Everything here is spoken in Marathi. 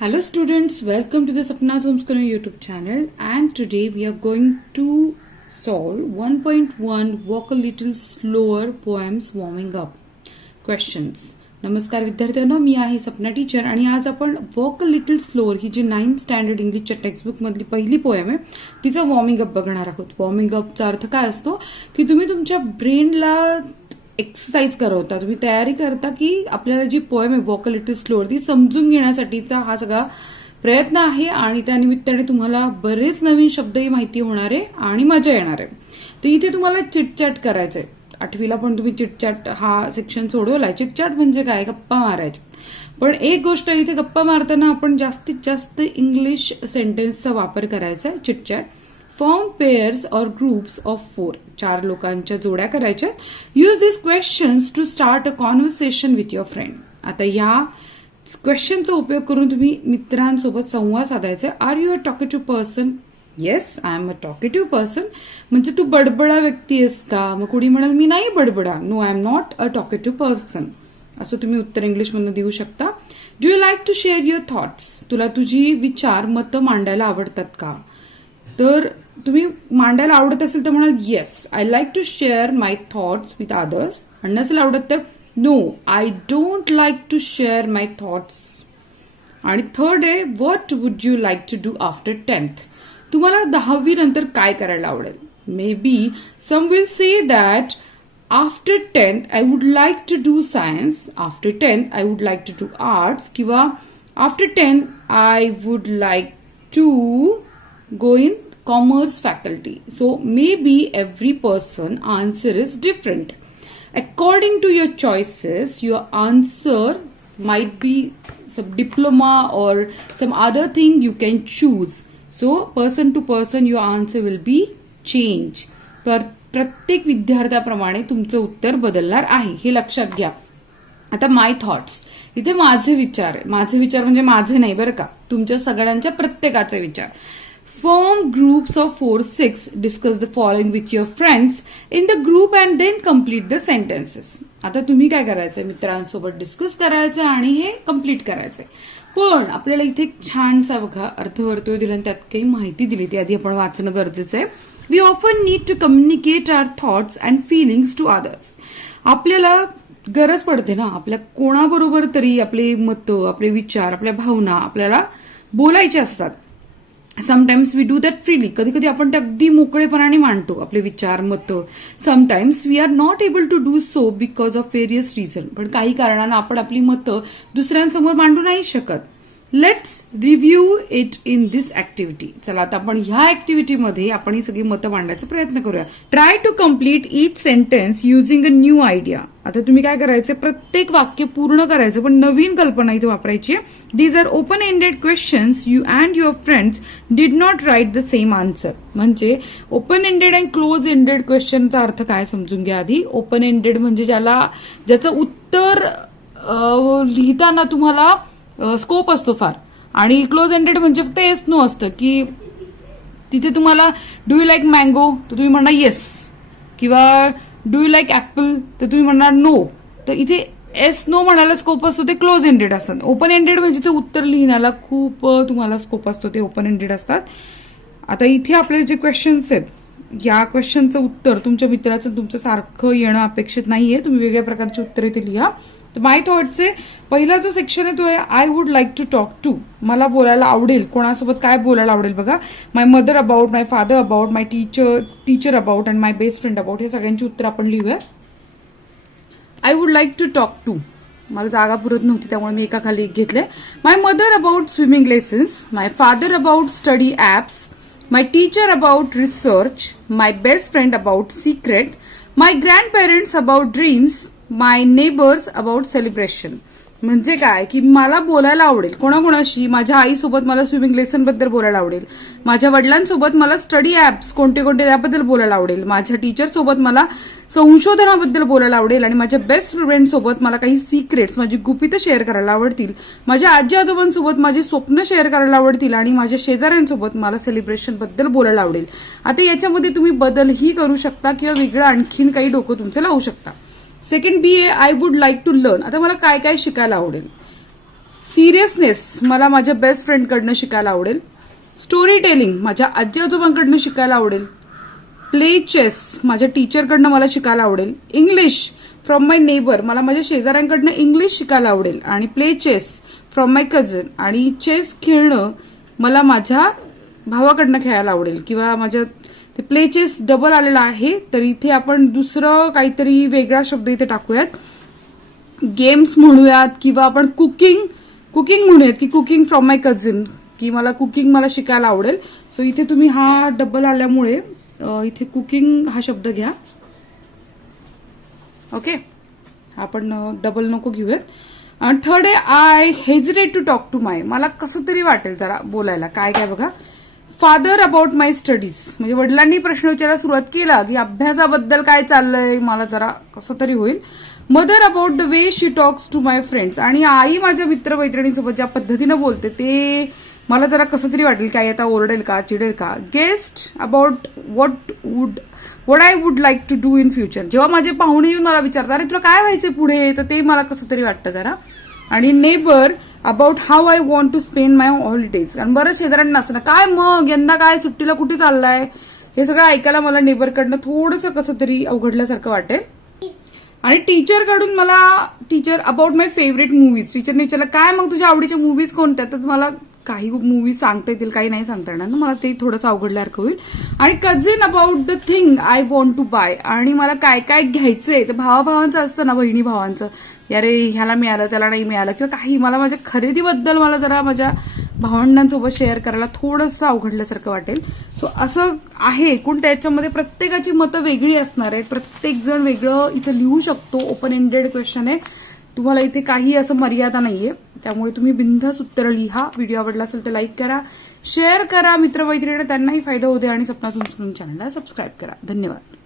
Hello students, welcome to the Sapna's Homeschooling YouTube channel, and today we are going to solve 1.1 Walk a Little Slower Poems Warming Up Questions. नमस्कार विद्यार्थ्यांनो, मी आहे सपना टीचर आणि आज आपण वॉक अ लिटल स्लोअर ही जी 9th स्टँडर्ड इंग्लिशच्या टेक्स्टबुक मधली पहिली पोएम आहे तिचा वॉर्मिंग अप बघणार आहोत. वॉर्मिंग अपचा अर्थ काय असतो की तुम्ही तुमच्या ब्रेनला एक्सरसाइज करवता, तुम्ही तयारी करता की आपल्याला जी पोएम आहे वॉक अ लिटल स्लोअर ती समजून घेण्यासाठीचा हा सगळा प्रयत्न आहे आणि त्या निमित्ताने तुम्हाला बरेच नवीन शब्दही माहिती होणार आहे आणि मजा येणार आहे. तर इथे तुम्हाला चिटचॅट करायचंय. 8वीला पण तुम्ही चिटचॅट हा सेक्शन सोडवलाय. चिटचॅट म्हणजे काय? गप्पा मारायचे. पण एक गोष्ट इथे गप्पा मारताना आपण जास्तीत जास्त इंग्लिश सेंटेन्सचा वापर करायचा. Chitchat form pairs or groups of 4 लोकांच्या जोड्या करायच्या. Use this questions to start a conversation with your friend. आता या क्वेश्चनचा उपयोग करून तुम्ही मित्रांसोबत संवाद साधायचा. Are you a talkative person? Yes, I am a talkative person. म्हणजे तू बडबडा व्यक्ती आहेस का? मग कोणी म्हणाल मी नाही बडबडा. No, I am not a talkative person. असं तुम्ही उत्तर इंग्लिशमधून देऊ शकता. Do you like to share your thoughts? तुला तुझी विचार मतं मांडायला आवडतात का? तर तुम्ही मांडायला आवडत असेल तर म्हणाल yes, I like to share my thoughts with others. आणि नसेल आवडत तर no, I don't like to share my thoughts. आणि थर्ड आहे what would you like to do after 10th? तुम्हाला 10वी नंतर काय करायला आवडेल? Maybe some will say that after 10th I would like to do science, after 10th I would like to do arts, किंवा after 10th I would like to go in commerce faculty. So maybe every person answer is different. According to your choices, your answer might be some diploma or some other thing you can choose. So person to person your answer will be change. तर प्रत्येक विद्यार्थ्याप्रमाणे तुमचं उत्तर बदलणार आहे, हे लक्षात घ्या. आता माय थॉट्स, इथे माझे विचार आहे. माझे विचार म्हणजे माझे नाही बरं का, तुमच्या सगळ्यांच्या प्रत्येकाचे विचार. Form groups of 4-6. Discuss the following with your friends in the group and then complete the sentences. आता तुम्ही काय करायचंय? मित्रांसोबत डिस्कस करायचं आणि हे कम्प्लीट करायचंय. पण आपल्याला इथे एक छानसा बघा अर्थवर्तुळ दिलं आणि त्यात काही माहिती दिली, ती आधी आपण वाचणं गरजेचं आहे. We often need to communicate our thoughts and feelings to others. आपल्याला गरज पडते ना, आपल्या कोणाबरोबर तरी आपले मतं, आपले विचार, आपल्या भावना आपल्याला बोलायचे असतात. Sometimes we do that freely. कधी कधी आपण ते अगदी मोकळेपणाने मांडतो आपले विचार, मतं. Sometimes we are not able to do so because of various reason. पण काही कारणानं आपण आपली मतं दुसऱ्यांसमोर मांडू नाही शकत. Let's review it in this activity. चला आता आपण ह्या ऍक्टिव्हिटीमध्ये आपण ही सगळी मतं मांडायचा प्रयत्न करूया. Try to complete each sentence using a new idea. आता तुम्ही काय करायचं? प्रत्येक वाक्य पूर्ण करायचं पण नवीन कल्पना इथे वापरायची. These are open ended questions. You and your friends did not write the same answer. म्हणजे open ended and close ended क्वेश्चनचा अर्थ काय समजून घ्या आधी. ओपन एंडेड म्हणजे ज्याचं उत्तर लिहिताना तुम्हाला स्कोप असतो फार, आणि क्लोज एंडेड म्हणजे फक्त येस नो असतं, की तिथे तुम्हाला डू यू लाईक मँगो तर तुम्ही म्हणणार येस, किंवा डू यू लाईक ऍपल तर तुम्ही म्हणणार नो. तर इथे येस नो म्हणायला स्कोप असतो, ते क्लोज एंडेड असतात. ओपन एंडेड म्हणजे ते उत्तर लिहिण्याला खूप तुम्हाला स्कोप असतो, ते ओपन एंडेड असतात. आता इथे आपले जे क्वेश्चन्स आहेत, या क्वेश्चनचं उत्तर तुमच्या मित्राचं तुमचं सारखं येणं अपेक्षित नाहीये. तुम्ही वेगळ्या प्रकारची उत्तरे इथे लिहा. तर माय थॉट्सचे पहिला जो सेक्शन आहे तो आहे I would like to talk to. मला बोलायला आवडेल. कोणासोबत काय बोलायला आवडेल बघा. My mother about, my father about, my teacher about and my best friend about. हे सगळ्यांची उत्तर आपण लिहूया. I would like to talk to. मला जागा पुरत नव्हती त्यामुळे मी एकाखाली एक घेतले. My mother about swimming lessons, my father about study apps, my teacher about research, my best friend about secret, my grandparents about dreams, my neighbours about celebration. म्हणजे काय की मला बोलायला आवडेल कोणाकोणाशी. माझ्या आईसोबत मला स्विमिंग लेसन बद्दल बोलायला आवडेल. माझ्या वडिलांसोबत मला स्टडी ऍप्स कोणते कोणते त्याबद्दल बोलायला आवडेल. माझ्या टीचरसोबत मला संशोधनाबद्दल बोलायला आवडेल. आणि माझ्या बेस्ट फ्रेंडसोबत मला काही सिक्रेट्स, माझी गुपितं शेअर करायला आवडतील. माझ्या आजी आजोबांसोबत माझी स्वप्न शेअर करायला आवडतील. आणि माझ्या शेजाऱ्यांसोबत मला सेलिब्रेशन बद्दल बोलायला आवडेल. आता याच्यामध्ये तुम्ही बदलही करू शकता किंवा वेगळं आणखीन काही डोकं तुमचं लावू शकता. सेकंड बी आहे I would like to learn. आता मला काय काय शिकायला आवडेल. सिरियसनेस मला माझ्या बेस्ट फ्रेंडकडनं शिकायला आवडेल. स्टोरी टेलिंग माझ्या आजी आजोबांकडनं शिकायला आवडेल. प्ले चेस माझ्या टीचरकडनं मला शिकायला आवडेल. इंग्लिश फ्रॉम माय नेबर मला माझ्या शेजाऱ्यांकडनं इंग्लिश शिकायला आवडेल. आणि play chess from my cousin आणि चेस खेळणं मला माझ्या भावाकडनं खेळायला आवडेल. किंवा माझ्या ते प्ले चेस डबल आलेला आहे तर इथे आपण दुसरं काहीतरी वेगळा शब्द इथे टाकूयात. गेम्स म्हणूयात किंवा आपण कुकिंग म्हणूयात की कुकिंग फ्रॉम माय कझन की मला कुकिंग मला शिकायला आवडेल. सो इथे तुम्ही हा डबल आल्यामुळे इथे कुकिंग हा शब्द घ्या. ओके, आपण डबल नको घेऊयात. आणि थर्ड आहे I hesitate to talk to my मला कसं तरी वाटेल जरा बोलायला. काय काय बघा, फादर अबाउट माय स्टडीज म्हणजे वडिलांनी प्रश्न विचारायला सुरुवात केला की अभ्यासाबद्दल काय चाललंय मला जरा कसं तरी होईल. Mother about the way she talks to my friends आणि आई माझ्या मित्रमैत्रिणींसोबत ज्या पद्धतीनं बोलते ते मला जरा कसं तरी वाटेल काय आता ओरडेल का चिडेल का. Guest about what I would like to do in future जेव्हा माझे पाहुणे येऊन मला विचारतात अरे तुला काय व्हायचंय पुढे तर ते मला कसं तरी वाटतं जरा. आणि neighbour about how I want to spend my holidays आणि बरं शेजाऱ्यांना असतं ना काय मग यंदा काय सुट्टीला कुठे चाललाय हे सगळं ऐकायला मला नेबरकडनं थोडंसं कसं तरी अवघडल्यासारखं वाटेल. आणि टीचरकडून मला teacher about my favourite movies टीचरने विचारलं काय मग तुझ्या आवडीच्या मूवीज कोणत्या तर मला काही मूवीज सांगता येतील काही नाही सांगता येणार ना मला ते थोडंसं अवघडल्यासारखं होईल. आणि cousin about the thing I want to buy आणि मला काय काय घ्यायचंय तर भावाभावांचं असतं ना बहिणी भावांचं यारे ह्याला मिळालं त्याला नाही मिळालं किंवा काही मला माझ्या खरेदीबद्दल मला जरा माझ्या भावंडांसोबत शेअर करायला थोडंसं अवघडल्यासारखं वाटेल. सो असं आहे एकूण त्याच्यामध्ये प्रत्येकाची मतं वेगळी असणार आहेत. प्रत्येक जण वेगळं इथं लिहू शकतो. ओपन एंडेड क्वेश्चन आहे. तुम्हाला इथे काही असं मर्यादा नाहीये त्यामुळे तुम्ही बिनधास्त उत्तरं लिहा. व्हिडिओ आवडला असेल तर लाईक करा, शेअर करा मित्रमैत्रिणी त्यांनाही फायदा होऊ दे आणि सपना संस्कृती चॅनलला सबस्क्राईब करा. धन्यवाद.